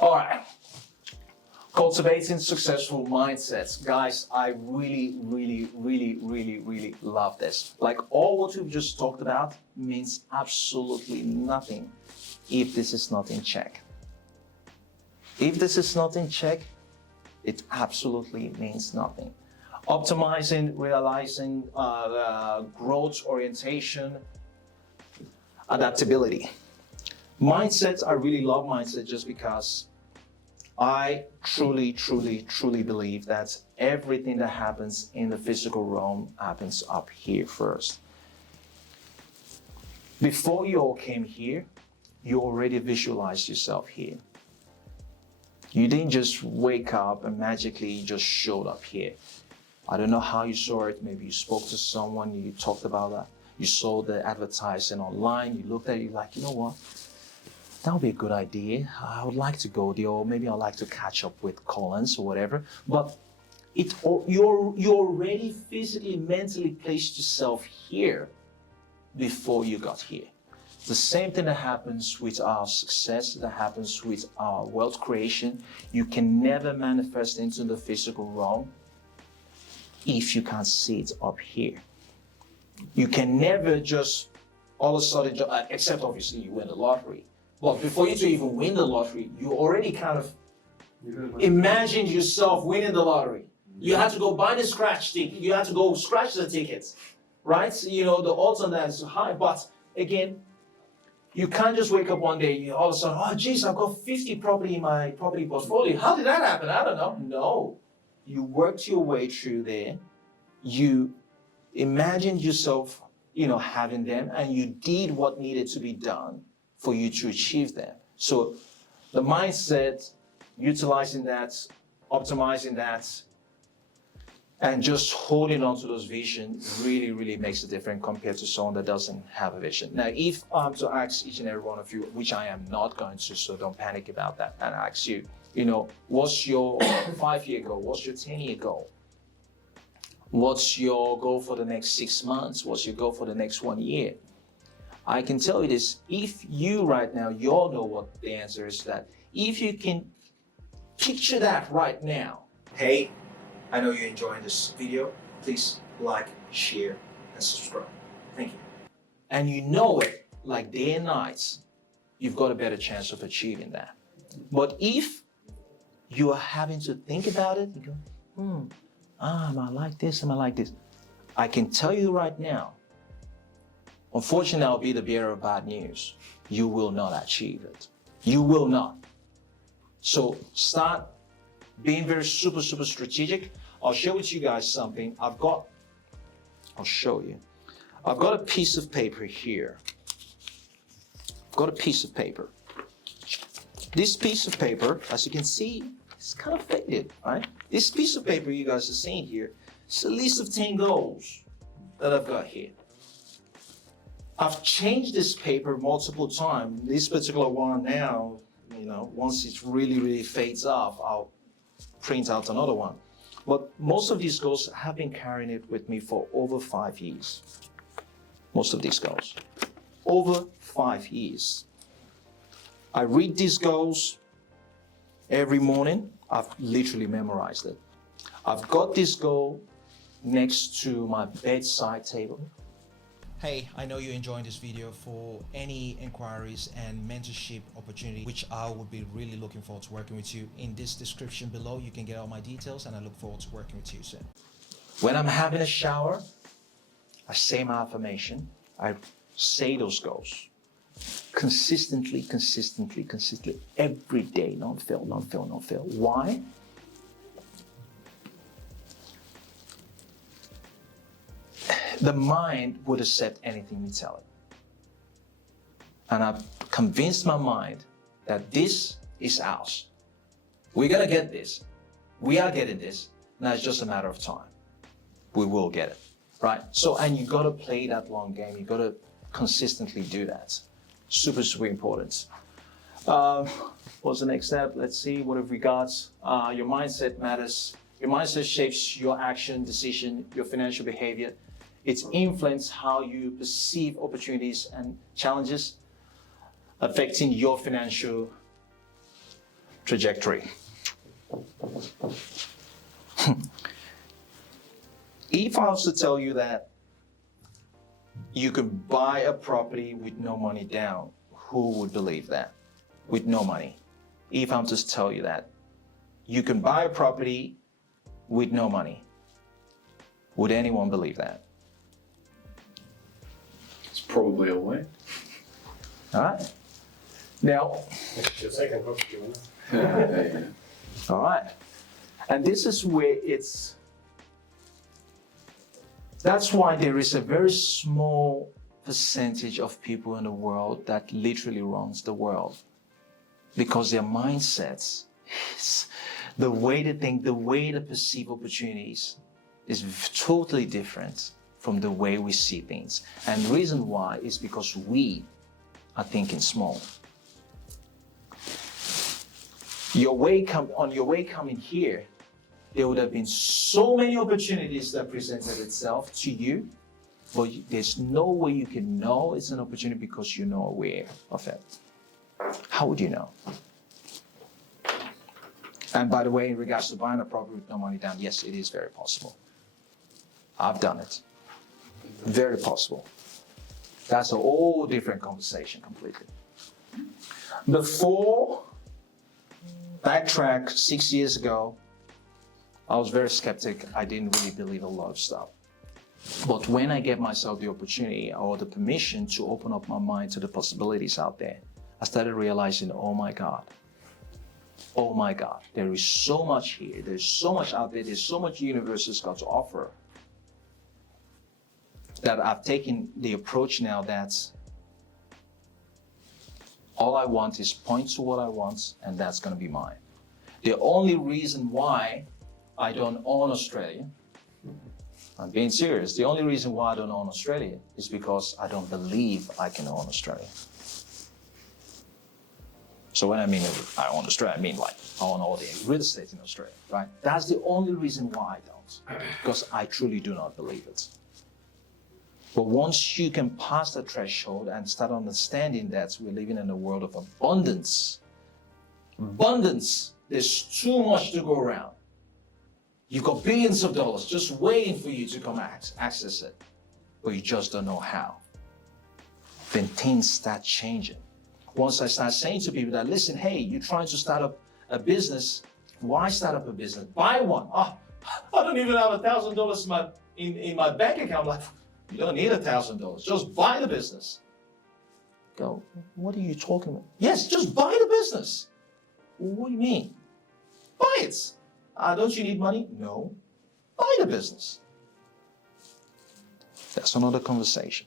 All right. Cultivating successful mindsets. Guys, I really love this. Like all what we've just talked about means absolutely nothing if this is not in check. If this is not in check, it absolutely means nothing. Optimizing, realizing growth orientation, adaptability. Mindsets, I really love mindset just because I truly believe that everything that happens in the physical realm happens up here first. Before you all came here, you already visualized yourself here. You didn't just wake up and magically just showed up here. I don't know how you saw it. Maybe you spoke to someone, you talked about that. You saw the advertising online, you looked at it, you're like, you know what? That would be a good idea. I would like to go there, or maybe I'd like to catch up with Collins or whatever. But you already physically, mentally placed yourself here before you got here. The same thing that happens with our success, that happens with our wealth creation. You can never manifest into the physical realm if you can't see it up here. You can never just all of a sudden, except obviously you win the lottery. But before you to even win the lottery, you already kind of imagined yourself winning the lottery. You had to go buy the scratch ticket. You had to go scratch the tickets, right? You know, the odds on that is high. But again, you can't just wake up one day, all of a sudden, oh, geez, I've got 50 property in my property portfolio. How did that happen? I don't know. No. You worked your way through there. You imagined yourself, having them, and you did what needed to be done for you to achieve them. So the mindset, utilizing that, optimizing that, and just holding on to those visions really makes a difference compared to someone that doesn't have a vision. Now, if I'm to ask each and every one of you, which I am not going to, so don't panic about that, and ask you, what's your 5-year goal? What's your 10-year goal? What's your goal for the next 6 months? What's your goal for the next 1 year? I can tell you this, if you right now, you all know what the answer is to that. If you can picture that right now, hey, I know you're enjoying this video. Please like, share, and subscribe. Thank you. And you know it, like day and night, you've got a better chance of achieving that. But if you are having to think about it, you go, am I like this? Am I like this? I can tell you right now, unfortunately, I'll be the bearer of bad news. You will not achieve it. You will not. So start being very super strategic. I'll share with you guys something. I'll show you. I've got a piece of paper here. I've got a piece of paper. This piece of paper, as you can see, it's kind of faded, right? This piece of paper you guys are seeing here, it's a list of 10 goals that I've got here. I've changed this paper multiple times. This particular one now, once it really fades off, I'll print out another one. But most of these goals, I have been carrying it with me for over 5 years. Most of these goals. Over 5 years. I read these goals every morning. I've literally memorized it. I've got this goal next to my bedside table. Hey, I know you're enjoying this video. For any inquiries and mentorship opportunity, which I would be really looking forward to working with you, in this description below, you can get all my details, and I look forward to working with you soon. When I'm having a shower, I say my affirmation. I say those goals consistently, every day, non-fail. Why? The mind would accept anything you tell it. And I've convinced my mind that this is ours. We're gonna get this. We are getting this. Now it's just a matter of time. We will get it, right? So, and you gotta play that long game. You gotta consistently do that. Super important. What's the next step? Let's see, what have we got? Your mindset matters. Your mindset shapes your action, decision, your financial behavior. It's influence how you perceive opportunities and challenges, affecting your financial trajectory. If I was to tell you that you could buy a property with no money down, who would believe that? With no money. If I'm to tell you that you can buy a property with no money, would anyone believe that? It's probably a way. All right. Now, The second question. all right. And this is where that's why there is a very small percentage of people in the world that literally runs the world. Because their mindsets, the way they think, the way they perceive opportunities is totally different from the way we see things. And the reason why is because we are thinking small. On your way coming here, there would have been so many opportunities that presented itself to you, but there's no way you can know it's an opportunity because you're not aware of it. How would you know? And by the way, in regards to buying a property with no money down, yes, it is very possible. I've done it. Very possible. That's a whole different conversation completely. Before, backtrack 6 years ago, I was very skeptic. I didn't really believe a lot of stuff. But when I gave myself the opportunity or the permission to open up my mind to the possibilities out there, I started realizing, oh my God, there is so much here. There's so much out there. There's so much the universe has got to offer that I've taken the approach now that all I want is point to what I want, and that's going to be mine. The only reason why I don't own Australia, I'm being serious, the only reason why I don't own Australia is because I don't believe I can own Australia. So when I mean I own Australia, I mean like I own all the real estate in Australia, right? That's the only reason why I don't, because I truly do not believe it. But once you can pass the threshold and start understanding that we're living in a world of abundance, there's too much to go around. You've got billions of dollars just waiting for you to come access it, but you just don't know how. Then things start changing. Once I start saying to people that, listen, hey, you're trying to start up a business, why start up a business? Buy one. Oh, I don't even have $1,000 in my bank account. Like, you don't need $1,000. Just buy the business. Go, what are you talking about? Yes, just buy the business. Well, what do you mean? Buy it. Don't you need money? No. Buy the business. That's another conversation.